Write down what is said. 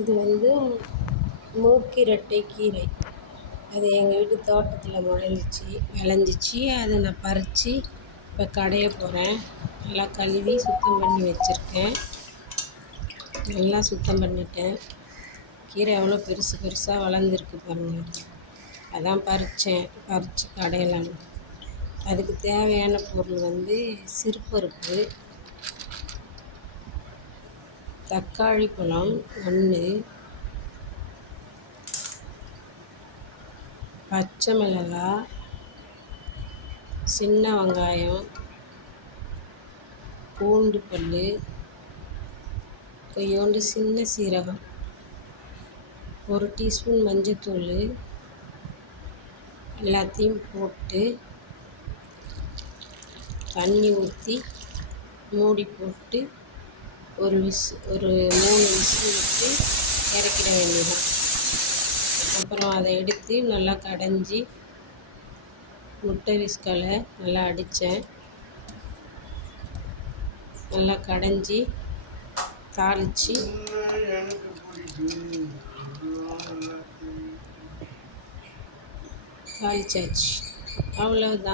இது வந்து மூக்கிரட்டை கீரை. அது எங்கள் வீட்டு தோட்டத்தில் விளைஞ்சிச்சு. அதை நான் பறித்து இப்போ கடைய போகிறேன். நல்லா கழுவி சுத்தம் பண்ணி வச்சுருக்கேன். நல்லா சுத்தம் பண்ணிட்டேன். கீரை எவ்வளோ பெருசு பெருசாக வளர்ந்துருக்கு பாருங்கள். அதான் பறித்து கடையலாம். அதுக்கு தேவையான பொருள் வந்து சிறுபருப்பு, தக்காளி பழம் 1, பச்சை மிளகாய், சின்ன வெங்காயம், பூண்டு பல், கொஞ்சோண்டு சின்ன சீரகம், 1 டீஸ்பூன் மஞ்சத்தூள், எல்லாத்தையும் போட்டு தண்ணி ஊற்றி மூடி போட்டு ஒரு 3 விசில் விட்டு இறக்கிட வேண்டியதான். அப்புறம் அதை எடுத்து நல்லா கடைஞ்சி முட்டை விஸ்கால் நல்லா அடித்தேன். நல்லா கடைஞ்சி தாளித்து தாளிச்சாச்சு. அவ்வளோதான்.